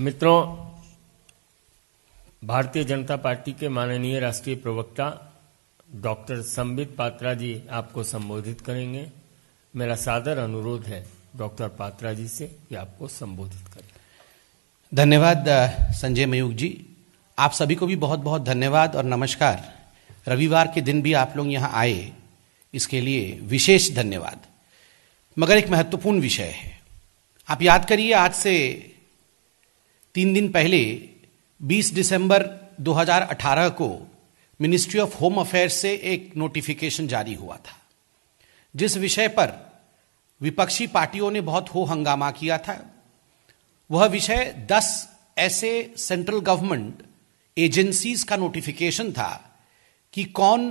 मित्रों, भारतीय जनता पार्टी के माननीय राष्ट्रीय प्रवक्ता डॉक्टर संबित पात्रा जी आपको संबोधित करेंगे। मेरा सादर अनुरोध है डॉक्टर पात्रा जी से कि आपको संबोधित करें। धन्यवाद संजय मयूख जी, आप सभी को भी बहुत बहुत धन्यवाद और नमस्कार। रविवार के दिन भी आप लोग यहाँ आए, इसके लिए विशेष धन्यवाद। मगर एक महत्वपूर्ण विषय है। आप याद करिए, आज से 3 दिन पहले 20 दिसंबर 2018 को मिनिस्ट्री ऑफ होम अफेयर्स से एक नोटिफिकेशन जारी हुआ था, जिस विषय पर विपक्षी पार्टियों ने बहुत हो हंगामा किया था। वह विषय 10 ऐसे सेंट्रल गवर्नमेंट एजेंसीज का नोटिफिकेशन था कि कौन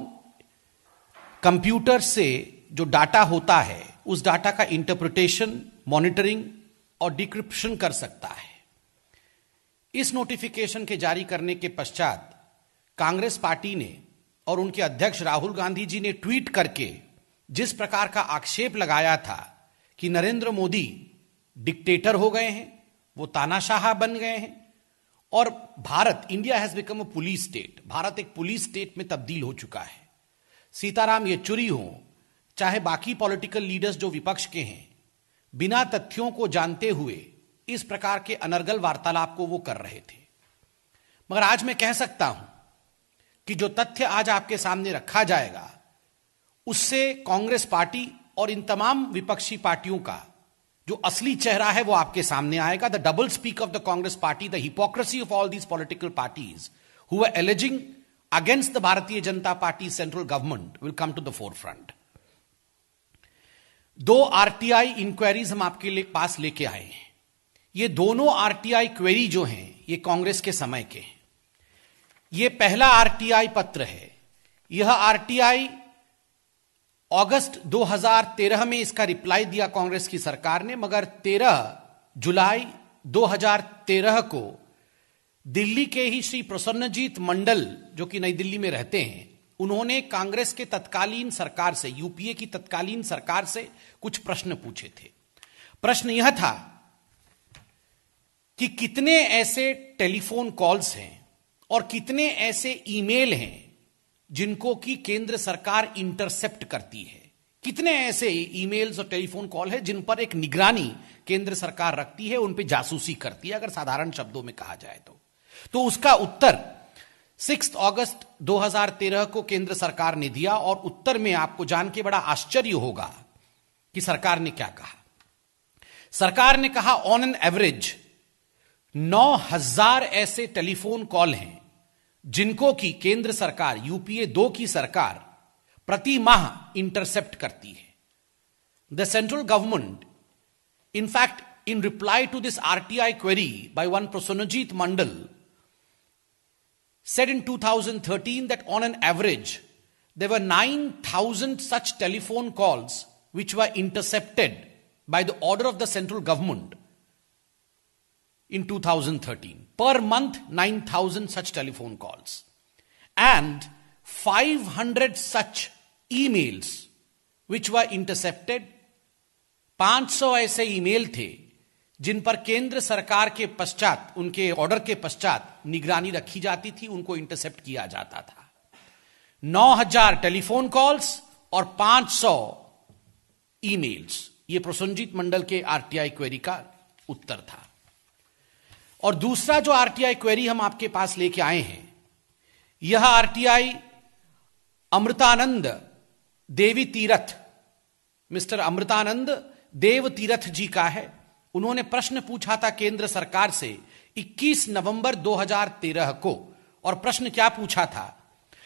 कंप्यूटर से जो डाटा होता है उस डाटा का इंटरप्रिटेशन, मॉनिटरिंग और डिक्रिप्शन कर सकता है। इस नोटिफिकेशन के जारी करने के पश्चात कांग्रेस पार्टी ने और उनके अध्यक्ष राहुल गांधी जी ने ट्वीट करके जिस प्रकार का आक्षेप लगाया था कि नरेंद्र मोदी डिक्टेटर हो गए हैं, वो तानाशाह बन गए हैं और Bharat, India has become a police state, Bharat एक पुलिस स्टेट में तब्दील हो चुका है। सीताराम येचुरी हो, चाहे बाकी पॉलिटिकल लीडर्स जो विपक्ष के हैं, बिना तथ्यों को जानते हुए इस प्रकार के अनर्गल वार्तालाप को वो कर रहे थे। मगर आज मैं कह सकता हूं कि जो तथ्य आज आपके सामने रखा जाएगा उससे कांग्रेस पार्टी और इन तमाम विपक्षी पार्टियों का जो असली चेहरा है वो आपके सामने आएगा। The doublespeak of the Congress party, the hypocrisy of all these political parties who are alleging against the Bharatiya Janata party central government will come to the forefront. 2 RTI inquiries हम आपके पास लेके आए हैं। ये दोनों आरटीआई क्वेरी जो हैं ये कांग्रेस के समय के हैं। ये पहला आरटीआई पत्र है। यह आरटीआई अगस्त 2013 में इसका रिप्लाई दिया कांग्रेस की सरकार ने, मगर 13 जुलाई 2013 को दिल्ली के ही श्री प्रसन्नजीत मंडल, जो कि नई दिल्ली में रहते हैं, उन्होंने कांग्रेस के तत्कालीन सरकार से, यूपीए की तत्कालीन सरकार से कुछ प्रश्न पूछे थे। प्रश्न यह था कि कितने ऐसे टेलीफोन कॉल्स हैं और कितने ऐसे ईमेल हैं जिनको कि केंद्र सरकार इंटरसेप्ट करती है। कितने ऐसे ईमेल्स और टेलीफोन कॉल है जिन पर एक निगरानी केंद्र सरकार रखती है, उन पे जासूसी करती है, अगर साधारण शब्दों में कहा जाए तो उसका उत्तर 6 अगस्त 2013 को केंद्र सरकार ने दिया। और उत्तर में आपको जान के बड़ा आश्चर्य होगा कि सरकार ने क्या कहा। सरकार ने कहा, ऑन एन एवरेज 9,000 ऐसे टेलीफोन कॉल हैं जिनको कि केंद्र सरकार, यूपीए 2 की सरकार प्रति माह इंटरसेप्ट करती है। The central government, in fact, in reply to this RTI query by one Prasanajit Mandal, said in 2013 that on an average there were 9,000 such telephone calls which were intercepted by the order of the central government in 2013. Per month, 9,000 such telephone calls and 500 such emails which were intercepted. 500 ऐसे email थे जिन पर केंद्र सरकार के पश्चात, उनके order के पश्चात निगरानी रखी जाती थी, उनको इंटरसेप्ट किया जाता था। 9,000 टेलीफोन कॉल्स और 500 ईमेल्स। ये प्रसन्नजीत मंडल के आरटीआई क्वेरी का उत्तर था। और दूसरा जो आरटीआई क्वेरी हम आपके पास लेके आए हैं, यह आरटीआई अमृतानंद देवी तीरथ, मिस्टर अमृतानंद देव तीरथ जी का है। उन्होंने प्रश्न पूछा था केंद्र सरकार से 21 नवंबर 2013 को। और प्रश्न क्या पूछा था?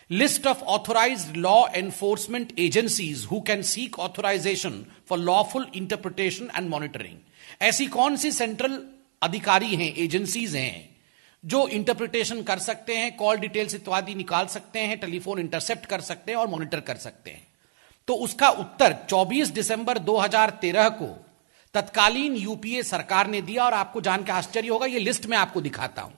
List of authorised law enforcement agencies who can seek authorisation for lawful interpretation and monitoring. ऐसी कौन सी सेंट्रल अधिकारी हैं, एजेंसीज हैं जो इंटरप्रिटेशन कर सकते हैं, कॉल डिटेल्स इत्यादि निकाल सकते हैं, टेलीफोन इंटरसेप्ट कर सकते हैं और मॉनिटर कर सकते हैं। तो उसका उत्तर 24 दिसंबर 2013 को तत्कालीन यूपीए सरकार ने दिया। और आपको जान के आश्चर्य होगा, यह लिस्ट मैं आपको दिखाता हूं।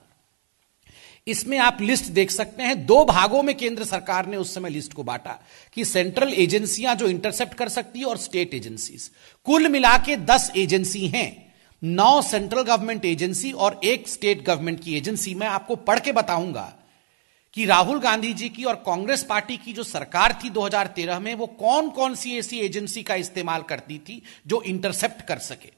इसमें आप लिस्ट देख सकते हैं। 2 भागों में केंद्र सरकार ने उस समय लिस्ट को बांटा कि सेंट्रल एजेंसियां जो इंटरसेप्ट कर सकती है और स्टेट एजेंसीज। कुल मिला के 10 एजेंसी हैं 9 सेंट्रल गवर्नमेंट एजेंसी और 1 स्टेट गवर्नमेंट की एजेंसी। मैं आपको पढ़ के बताऊंगा कि राहुल गांधी जी की और कांग्रेस पार्टी की जो सरकार थी 2013 में, वो कौन कौन सी ऐसी एजेंसी का इस्तेमाल करती थी जो इंटरसेप्ट कर सके।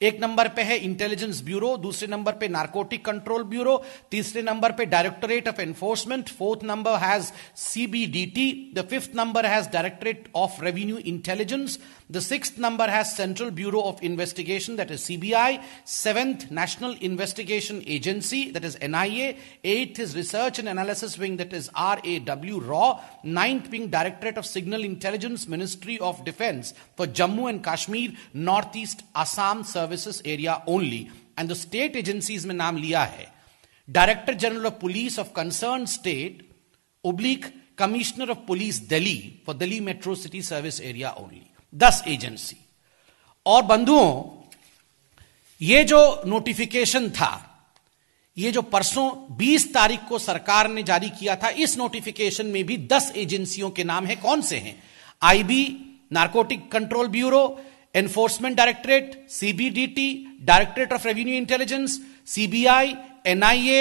1 नंबर पे है इंटेलिजेंस ब्यूरो, दूसरे नंबर पे नारकोटिक कंट्रोल ब्यूरो, तीसरे नंबर पे directorate of enforcement, 4th number has CBDT, the 5th number has directorate of revenue intelligence, the 6th number has Central Bureau of Investigation, that is CBI, 7th National Investigation Agency, that is NIA, 8th is Research and Analysis Wing, that is RAW, 9th being Directorate of Signal Intelligence, Ministry of Defense for Jammu and Kashmir, Northeast Assam Services Area only. And the state agencies में नाम लिया है Director General of Police of Concerned State / Commissioner of Police Delhi for Delhi Metro City Service Area only. 10 agency. और बंधुओं, ये जो notification था, ये जो परसों 20 तारीख को सरकार ने जारी किया था, इस नोटिफिकेशन में भी 10 एजेंसियों के नाम है। कौन से हैं? IB, narcotic control bureau, enforcement directorate, CBDT, directorate of revenue intelligence, CBI, NIA,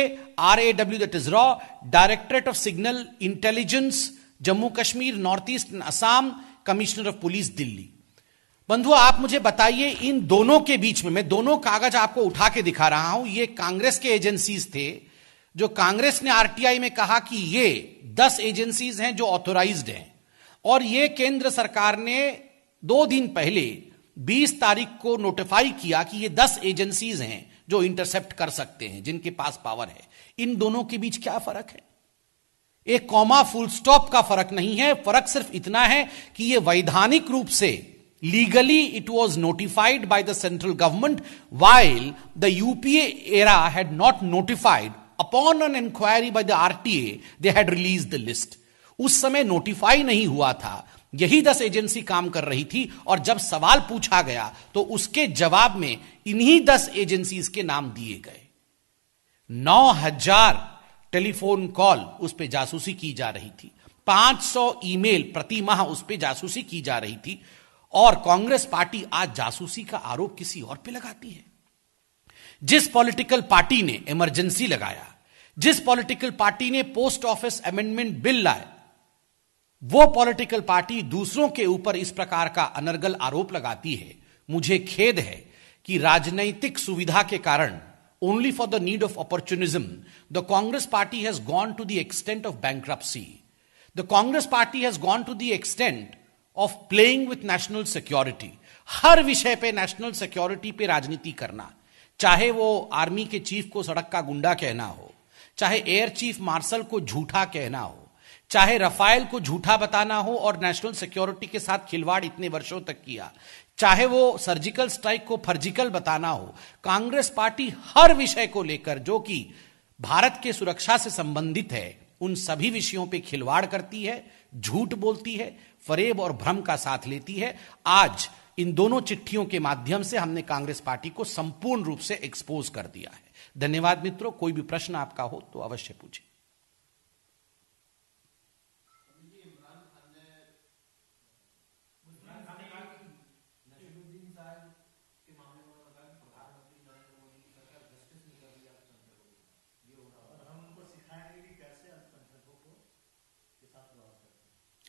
RAW, that is RAW, directorate of signal intelligence, Jammu Kashmir, north east Assam, commissioner of police Delhi. बंधुओं, आप मुझे बताइए, इन दोनों के बीच में, मैं दोनों कागज आपको उठा के दिखा रहा हूं, ये कांग्रेस के एजेंसीज थे जो कांग्रेस ने RTI में कहा कि ये 10 एजेंसीज हैं जो ऑथोराइज्ड हैं, और ये केंद्र सरकार ने 2 दिन पहले 20 तारीख को नोटिफाई किया कि ये 10 एजेंसीज हैं जो इंटरसेप्ट कर सकते हैं, जिनके पास पावर है। इन दोनों के बीच क्या फर्क है? एक कॉमा फुल स्टॉप का फर्क नहीं है। फर्क सिर्फ इतना है कि यह वैधानिक रूप से legally it was notified by the central government, while the UPA era had not notified upon an inquiry by the RTA, they had released the list. उस समय नोटिफाई नहीं हुआ था, यही 10 एजेंसी काम कर रही थी, और जब सवाल पूछा गया तो उसके जवाब में इन्हीं 10 एजेंसीज के नाम दिए गए। 9,000 टेलीफोन कॉल उस पे जासूसी की जा रही थी, 500 ईमेल प्रति माह उस पे जासूसी की जा रही थी, और कांग्रेस पार्टी आज जासूसी का आरोप किसी और पे लगाती है। जिस पॉलिटिकल पार्टी ने इमरजेंसी लगाया, जिस पॉलिटिकल पार्टी ने पोस्ट ऑफिस अमेंडमेंट बिल लाए, वो पॉलिटिकल पार्टी दूसरों के ऊपर इस प्रकार का अनर्गल आरोप लगाती है। मुझे खेद है कि राजनैतिक सुविधा के कारण, only for the need of opportunism, the Congress party has gone to the extent of bankruptcy. The Congress party has gone to the extent of playing with national security. हर विषय पे नेशनल सिक्योरिटी पे राजनीति करना, चाहे वो army के chief को सड़क का गुंडा कहना हो, चाहे एयर चीफ मार्शल को झूठा कहना हो, चाहे रफाइल को झूठा बताना हो और नेशनल सिक्योरिटी के साथ खिलवाड़ इतने वर्षों तक किया, चाहे वो सर्जिकल स्ट्राइक को फर्जिकल बताना हो। कांग्रेस पार्टी हर विषय को लेकर जो कि भारत के सुरक्षा से संबंधित है, उन सभी विषयों पे खिलवाड़ करती है, झूठ बोलती है, फरेब और भ्रम का साथ लेती है। आज इन दोनों चिट्ठियों के माध्यम से हमने कांग्रेस पार्टी को संपूर्ण रूप से एक्सपोज कर दिया है। धन्यवाद मित्रों, कोई भी प्रश्न आपका हो तो अवश्य पूछें।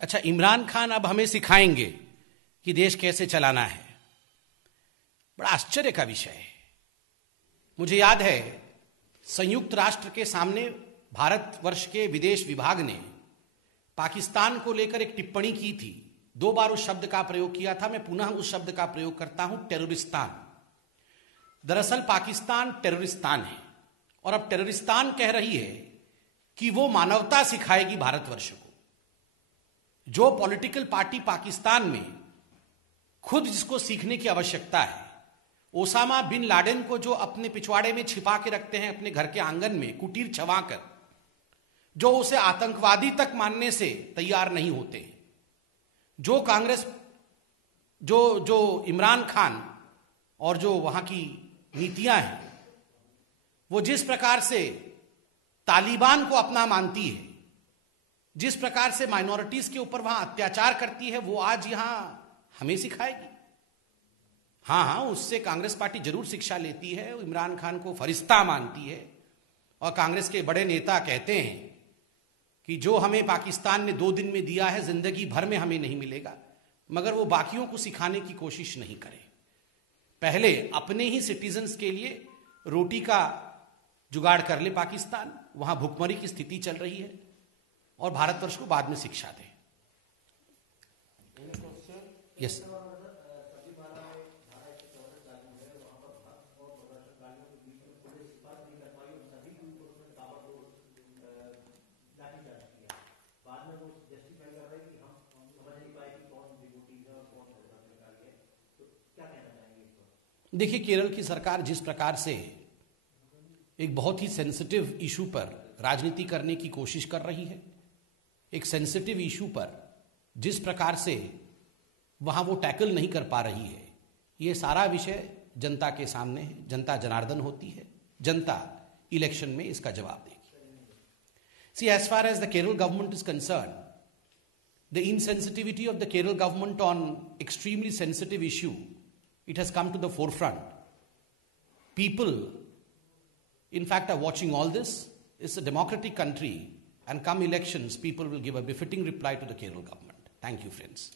अच्छा, इमरान खान अब हमें सिखाएंगे कि देश कैसे चलाना है। बड़ा आश्चर्य का विषय है। मुझे याद है, संयुक्त राष्ट्र के सामने भारतवर्ष के विदेश विभाग ने पाकिस्तान को लेकर एक टिप्पणी की थी। 2 बार उस शब्द का प्रयोग किया था। मैं पुनः उस शब्द का प्रयोग करता हूं, टेररिस्तान। दरअसल पाकिस्तान टेररिस्तान है, और अब टेररिस्तान कह रही है कि वो मानवता सिखाएगी भारतवर्ष को। जो पॉलिटिकल पार्टी पाकिस्तान में खुद जिसको सीखने की आवश्यकता है, ओसामा बिन लादेन को जो अपने पिछवाड़े में छिपा के रखते हैं, अपने घर के आंगन में कुटीर छवाकर, जो उसे आतंकवादी तक मानने से तैयार नहीं होते, जो कांग्रेस, जो इमरान खान और जो वहां की नीतियां हैं, वो जिस प्रकार से तालिबान को अपना मानती है, जिस प्रकार से माइनॉरिटीज के ऊपर वहां अत्याचार करती है, वो आज यहां हमें सिखाएगी। हाँ, उससे कांग्रेस पार्टी जरूर शिक्षा लेती है, इमरान खान को फरिश्ता मानती है। और कांग्रेस के बड़े नेता कहते हैं कि जो हमें पाकिस्तान ने 2 दिन में दिया है, जिंदगी भर में हमें नहीं मिलेगा। मगर वो बाकियों को सिखाने की कोशिश नहीं करे। पहले अपने ही सिटीजन्स के लिए रोटी का जुगाड़ कर ले पाकिस्तान, वहां भुखमरी की स्थिति चल रही है, और भारतवर्ष को बाद में शिक्षा दे। यस। देखिए, केरल की सरकार जिस प्रकार से एक बहुत ही सेंसिटिव इशू पर राजनीति करने की कोशिश कर रही है, एक सेंसिटिव इशू पर जिस प्रकार से वहां वो टैकल नहीं कर पा रही है, ये सारा विषय जनता के सामने है। जनता जनार्दन होती है, जनता इलेक्शन में इसका जवाब देगी। See, as far as the Kerala government is concern, the insensitivity of the Kerala government on extremely sensitive issue, it has come to the forefront. People, in fact, are watching all this. It's a democratic country, and come elections, people will give a befitting reply to the Kerala government. Thank you, friends.